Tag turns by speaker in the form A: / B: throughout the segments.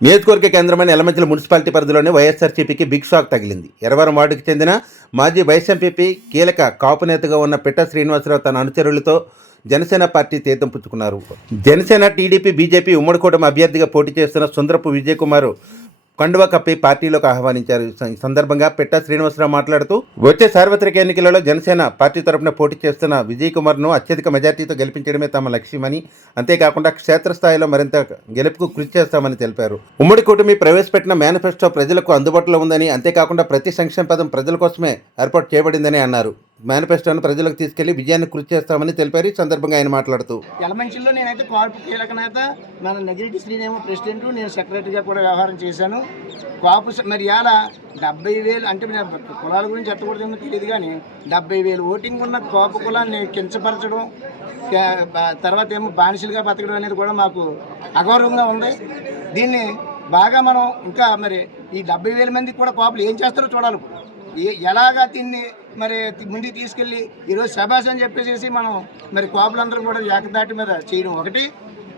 A: నియోజకవర్గ కేంద్రమైన ఎలమంచిల మున్సిపాలిటీ పరిధిలోని వైఎస్ఆర్సీపీకి బిగ్ షాక్ తగిలింది. ఎరవరం వార్డుకు చెందిన మాజీ వైఎస్ ఎంపీపీ కీలక కాపు నేతగా ఉన్న పిట్ట శ్రీనివాసరావు తన అనుచరులతో జనసేన పార్టీ తీర్థం పుచ్చుకున్నారు. జనసేన టీడీపీ బీజేపీ ఉమ్మడి కూటమి అభ్యర్థిగా పోటీ చేస్తున్న సుందరపు విజయ్ కుమార్ కండువా కప్పి పార్టీలోకి ఆహ్వానించారు. ఈ సందర్భంగా పెట్ట శ్రీనివాసరావు మాట్లాడుతూ వచ్చే సార్వత్రిక ఎన్నికలలో జనసేన పార్టీ తరపున పోటీ చేస్తున్న విజయ్ కుమార్ను అత్యధిక మెజార్టీతో గెలిపించడమే తమ లక్ష్యమని అంతేకాకుండా క్షేత్రస్థాయిలో మరింత గెలుపుకు కృషి చేస్తామని తెలిపారు. ఉమ్మడి కూటమి ప్రవేశపెట్టిన మేనిఫెస్టో ప్రజలకు అందుబాటులో ఉందని అంతేకాకుండా ప్రతి సంక్షేమ పదం ప్రజల కోసమే ఏర్పాటు చేయబడిందని అన్నారు. మేనిఫెస్టోను ప్రజలకు తీసుకెళ్ళి విజయాన్ని కృషి చేస్తామని తెలిపారు. ఈ సందర్భంగా ఆయన మాట్లాడుతూ
B: ఎలమంచిలో నేనైతే కాపు కీలక నేత మన నెగిరిటీ శ్రీనేమో ప్రెసిడెంట్ నేను సెక్రటరీగా కూడా వ్యవహారం చేశాను. కాపు మరి ఇవాళ డెబ్బై వేలు అంటే నేను కులాల గురించి ఎత్తకూడదేమో తెలియదు కానీ డెబ్బై వేలు ఓటింగ్ ఉన్న కాపు కులాన్ని కించపరచడం తర్వాత ఏమో బానిసలుగా బతకడం అనేది కూడా మాకు అగౌరవంగా ఉంది. దీన్ని బాగా మనం ఇంకా మరి ఈ డెబ్బై వేల మందికి కూడా కాపులు ఏం చేస్తారో చూడాలి ఎలాగా దీన్ని మరి తి- ముందుకు తీసుకెళ్ళి ఈరోజు శబాస్ అని చెప్పేసి మనం మరి కోపలందరూ కూడా ఏకదాటి మీద చేయడం ఒకటి.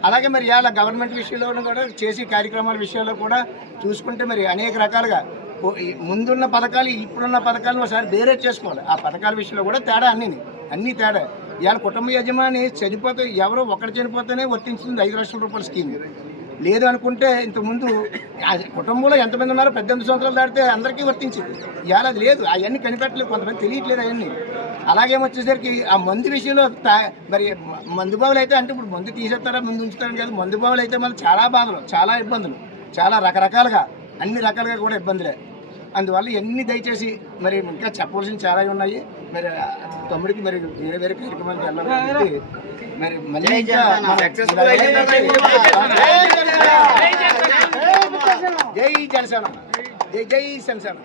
B: అలాగే మరి ఇలా గవర్నమెంట్ విషయంలో కూడా చేసే కార్యక్రమాల విషయంలో కూడా చూసుకుంటే మరి అనేక రకాలుగా ముందున్న పథకాలు ఇప్పుడున్న పథకాలను ఒకసారి వేరే చేసుకోవాలి. ఆ పథకాల విషయంలో కూడా తేడా అన్నీ అన్నీ తేడా. ఇవాళ కుటుంబ యజమాని చనిపోతే ఎవరో ఒకటి చనిపోతేనే వర్తించింది ఐదు లక్షల రూపాయల స్కీమ్. లేదు అనుకుంటే ఇంతకుముందు ఆ కుటుంబంలో ఎంతమంది ఉన్నారో పద్దెనిమిది సంవత్సరాలు దాటితే అందరికీ వర్తించింది ఇవాళ అది లేదు. అవన్నీ కనిపెట్టలేదు. కొంతమంది తెలియట్లేదు అవన్నీ. అలాగే వచ్చేసరికి ఆ మందు విషయంలో మరి మందు బావులు అయితే అంటే ఇప్పుడు మందు తీసేస్తారా ముందు ఉంచుతారని కాదు. మందు బావులు అయితే మళ్ళీ చాలా బాధలు చాలా ఇబ్బందులు. చాలా రకరకాలుగా అన్ని రకాలుగా కూడా ఇబ్బందులే. అందువల్ల ఎన్ని దయచేసి మరి ఇంకా చెప్పవలసిన చాలా ఉన్నాయి. మరి తమ్ముడికి మరి వేరే వేరే కార్యక్రమాలకు వెళ్ళాలి మరి మళ్ళీ జై జనసేన జై జై జనసేన.